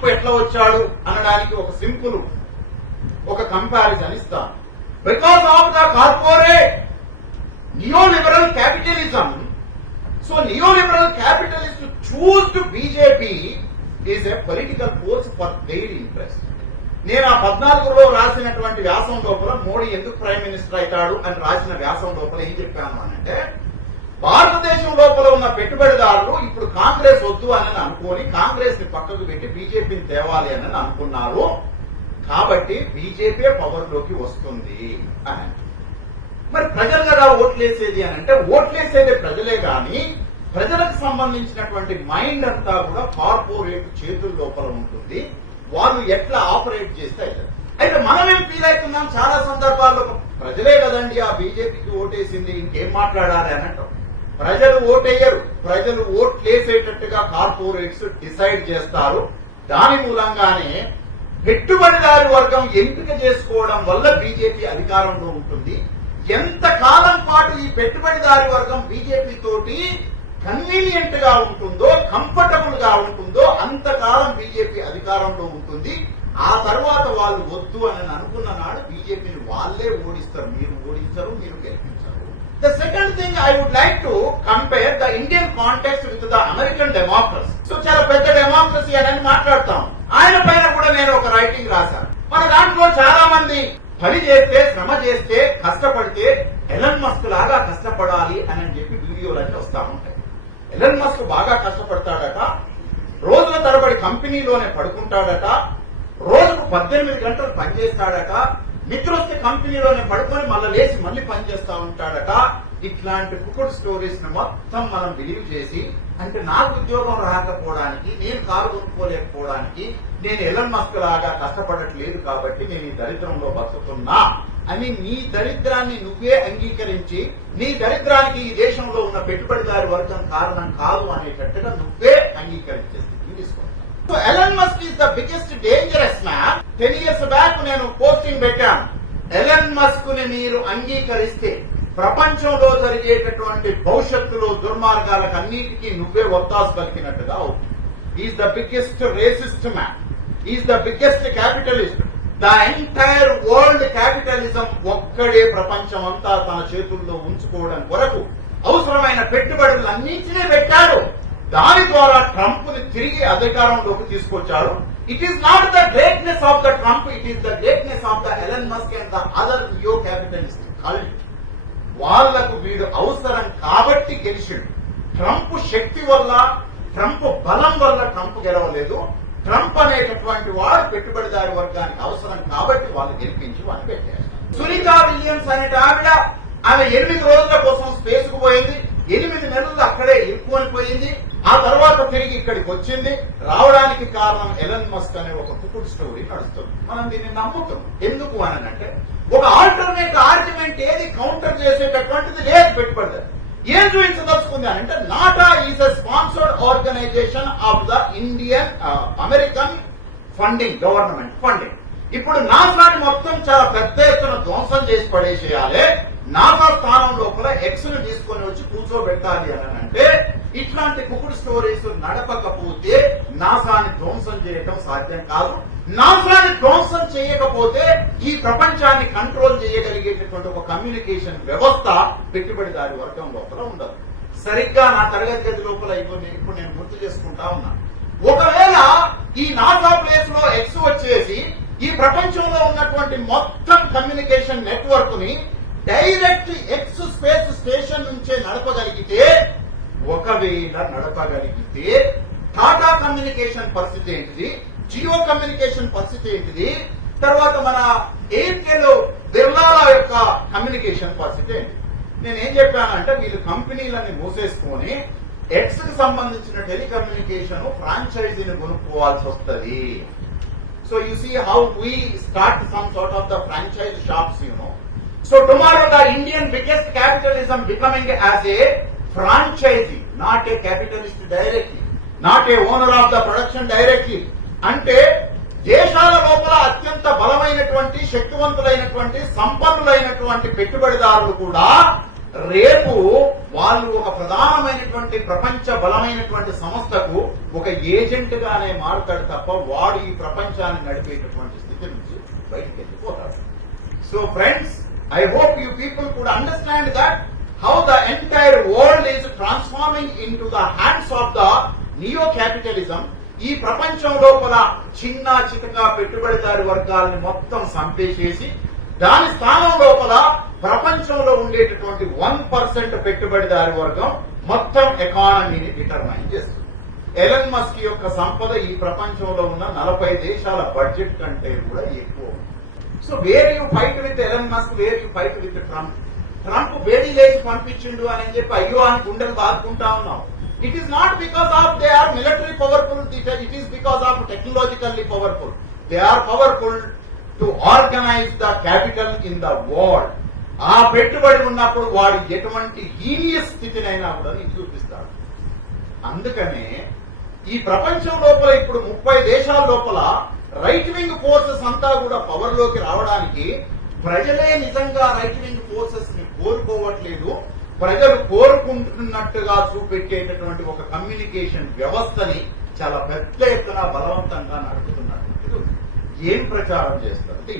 Trump ఎట్లా వచ్చాడు అనడానికి ఒక సింపుల్ ఒక కంపారిజన్ ఇస్తాను because of the corporate neoliberal capitalism so neoliberal capitalist choose to BJP is a political force for their interest నేను ఆ పద్నాలుగులో రాసినటువంటి వ్యాసం లోపల మోడీ ఎందుకు ప్రైమ్ మినిస్టర్ అవుతాడు అని రాసిన వ్యాసం లోపల ఏం చెప్పాను అంటే ఉన్న పెట్టుబడిదారులు ఇప్పుడు కాంగ్రెస్ వద్దు అని అనుకోని కాంగ్రెస్ని పక్కకు పెట్టి బీజేపీని తేవాలి అని అనుకున్నారు. కాబట్టి బీజేపీ పవర్లోకి వస్తుంది అని. మరి ప్రజలు కదా ఓట్లేసేది అని అంటే ఓట్లేసేది ప్రజలే గాని ప్రజలకు సంబంధించినటువంటి మైండ్ అంతా కూడా కార్పొరేట్ చేతుల లోపల ఉంటుంది. వాళ్ళు ఎట్లా ఆపరేట్ చేస్తే అయితే. మనమేం ఫీల్ అవుతున్నాం? చాలా సందర్భాల్లో ప్రజలే కదండి ఆ బీజేపీకి ఓటేసింది ఇంకేం మాట్లాడాలి అని అంటాం ప్రజలు ఓటేయరు. ప్రజలు ఓట్లేసేటట్టుగా కార్పొరేట్స్ డిసైడ్ చేస్తారు. దాని మూలంగానే పెట్టుబడిదారు వర్గం ఎంపిక చేసుకోవడం వల్ల బీజేపీ అధికారంలో ఉంటుంది. ఎంత కాలం పాటు ఈ పెట్టుబడిదారి వర్గం బీజేపీ తోటి కన్వీనియంట్గా ఉంటుందో కంఫర్టబుల్గా ఉంటుందో అంతకాలం బీజేపీ అధికారంలో ఉంటుంది. ఆ తర్వాత వాళ్ళు వద్దు అని అనుకున్న నాడు బీజేపీని వాళ్ళే ఓడిస్తారు. మీరు ఓడించరు మీరు the second thing I would like to compare the Indian context with the American democracy so చాలా పెద్ద డెమోక్రసీ అని మాట్లాడతాం. ఆయన పైన కూడా నేను ఒక రైటింగ్ రాశాను. మన దాంట్లో చాలా మంది పని చేస్తే శ్రమ చేస్తే కష్టపడితే ఎలన్ మస్క్ లాగా కష్టపడాలి అని చెప్పి వీడియోలన్నీ వస్తా ఉంటాయి. ఎలన్ మస్క్ బాగా కష్టపడతాడట. రోజుల తరబడి కంపెనీలోనే పడుకుంటాడట. రోజుకు పద్దెనిమిది గంటలు పనిచేస్తాడట. నిద్రొస్తే కంపెనీలోనే పడుకొని మళ్ళీ లేచి మళ్ళీ పనిచేస్తా ఉంటాడట. ఇట్లాంటి కుకుడు స్టోరీస్ని మొత్తం మనం బిలీవ్ చేసి అంటే నాకు ఉద్యోగం రాకపోవడానికి నేను కారు కొనుక్కోలేకపోవడానికి నేను ఎలన్ మస్క్ లాగా కష్టపడట్లేదు కాబట్టి నేను ఈ దరిద్రంలో బతుకుతున్నా అని నీ దరిద్రాన్ని నువ్వే అంగీకరించి నీ దరిద్రానికి ఈ దేశంలో ఉన్న పెట్టుబడిదారి వర్గం కారణం కాదు అనేటట్టుగా నువ్వే అంగీకరించేస్తుంది తీసుకో so Elon Musk is the biggest dangerous man ten years back నేను పోస్టింగ్ పెట్టాను. ఎలన్ మస్క్ని మీరు అంగీకరిస్తే ప్రపంచంలో జరిగేటటువంటి భవిష్యత్తులో దుర్మార్గాలకు అన్నిటికీ నువ్వే ఒత్తాసు పలికినట్టుగా అవుతుంది. Is the biggest racist man is the biggest capitalist the entire world capitalism ఒక్కడే ప్రపంచం అంతా తన చేతుల్లో ఉంచుకోవడం కొరకు అవసరమైన పెట్టుబడులు అన్నింటినీ పెట్టాడు. దాని ద్వారా ట్రంప్ని తిరిగి అధికారంలోకి తీసుకొచ్చాడు. It is not the greatness of the Trump it is the greatness of the Elon Musk and the other you capitalist cult వాళ్ళకు వీడు అవసరం కాబట్టి గెలిచిండు. ట్రంప్ శక్తి వల్ల ట్రంప్ బలం వల్ల ట్రంప్ గెలవలేదు. ట్రంప్ అనేటటువంటి వాడు పెట్టుబడిదారి వర్గానికి అవసరం కాబట్టి వాళ్ళు గెలిపించి వాళ్ళు పెట్టారు సునీతా విలియమ్స్ అనేట ఆవిడ ఆమె ఎనిమిది రోజుల కోసం స్పేస్కు పోయింది. ఎనిమిది నెలలు అక్కడే ఇరుక్కుని పోయింది. ఆ తర్వాత తిరిగి ఇక్కడికి వచ్చింది. రావడానికి కారణం ఎలన్ మస్క్ అనే ఒక కుకుడు స్టోరీ నడుస్తుంది. మనం దీన్ని నమ్ముతాం. ఎందుకు అని అంటే ఒక ఆల్టర్నేట్ ఆర్గ్యుమెంట్ ఏది కౌంటర్ చేసేటటువంటిది లేదు పెట్టుబడి ఏం చూపించదలుచుకుంది అని అంటే NATA is a sponsored organization of the Indian American funding government funding. ఇప్పుడు నాసాని మొత్తం చాలా పెద్ద ఎత్తున ధ్వంసం చేసి పడేసేయాలి. నాసా స్థానం లోపల ఎక్స్ను తీసుకొని వచ్చి కూర్చోబెట్టాలి అని అంటే ఇట్లాంటి కుకుడు స్టోరీస్ నడపకపోతే నాసాని ధ్వంసం చేయటం సాధ్యం కాదు. నాసాని ధ్వంసం చేయకపోతే ఈ ప్రపంచాన్ని కంట్రోల్ చేయగలిగేటటువంటి ఒక కమ్యూనికేషన్ వ్యవస్థ పెట్టుబడిదారి వర్గం లోపల ఉండదు. సరిగ్గా నా తరగతి గది లోపల ఇప్పుడు నేను- ఇప్పుడు నేను గుర్తు చేసుకుంటా ఉన్నా. ఒకవేళ ఈ నాసా ప్లేస్లో ఎక్స్ వచ్చేసి ఈ ప్రపంచంలో ఉన్నటువంటి మొత్తం కమ్యూనికేషన్ నెట్వర్క్ని డైరెక్ట్ ఎక్స్ స్పేస్ స్టేషన్ నుంచే నడపగలిగితే ఒకవేళ నడపగలిగితే టాటా కమ్యూనికేషన్ పరిస్థితి ఏంటిది? జియో కమ్యూనికేషన్ పరిస్థితి ఏంటిది? తర్వాత మన ఎయిర్టెల్ బిర్లాల యొక్క కమ్యూనికేషన్ పరిస్థితి ఏంటి? నేను ఏం చెప్పానంటే వీళ్ళు కంపెనీలన్నీ మూసేసుకొని ఎక్స్కి సంబంధించిన టెలికమ్యూనికేషన్ ఫ్రాంచైజీని కొనుక్కోవాల్సి వస్తుంది. So you see how we start some sort of the franchise shops you know so tomorrow the Indian biggest capitalism becoming as a franchisee not a capitalist directly not a owner of the production directly అంటే దేశాల లోపల అత్యంత బలమైనటువంటి శక్తివంతులైనటువంటి సంపన్నులైనటువంటి పెట్టుబడిదారులు కూడా రేపు వాళ్ళు ఒక ప్రధానమైనటువంటి ప్రపంచ బలమైనటువంటి సంస్థకు ఒక ఏజెంట్ గానే మారుతాడు తప్ప వాడు ఈ ప్రపంచాన్ని నడిపేటటువంటి స్థితి నుంచి బయటికి వెళ్ళిపోతాడు. So friends I hope you people could understand that how the entire world is transforming in to the hands of the neo capitalism ఈ ప్రపంచం లోపల చిన్న చితక పెట్టుబడిదారి వర్గాలని మొత్తం సంపేసేసి దాని స్థానం లోపల ప్రపంచంలో ఉండేటటువంటి వన్ పర్సెంట్ పెట్టుబడిదారి వర్గం మొత్తం ఎకానమీని డిటర్మైన్ చేస్తుంది. ఎలన్ మస్క్ యొక్క సంపద ఈ ప్రపంచంలో ఉన్న నలభై దేశాల బడ్జెట్ కంటే కూడా ఎక్కువ. So where you fight with Elon Musk where you fight with Trump Trump వేడి లేచి పంపించిండు అని చెప్పి అయ్యో అని గుండెలు బాదుకుంటా ఉన్నాం it is not because of they are military powerful it is because of technologically powerful they are powerful to organise the capital in the world ఆ పెట్టుబడి ఉన్నప్పుడు వాడు ఎటువంటి హీనియస్ స్థితినైనా కూడా నీకు చూపిస్తాడు. అందుకనే ఈ ప్రపంచం లోపల ఇప్పుడు ముప్పై దేశాల లోపల రైట్ వింగ్ ఫోర్సెస్ అంతా కూడా పవర్లోకి రావడానికి ప్రజలే నిజంగా రైట్ వింగ్ ఫోర్సెస్ని కోరుకోవట్లేదు. ప్రజలు కోరుకుంటున్నట్టుగా చూపెట్టేటటువంటి ఒక కమ్యూనికేషన్ వ్యవస్థని చాలా పెద్ద ఎత్తున బలవంతంగా నడుపుతున్నారు. ఏం ప్రచారం చేస్తారు? అంటే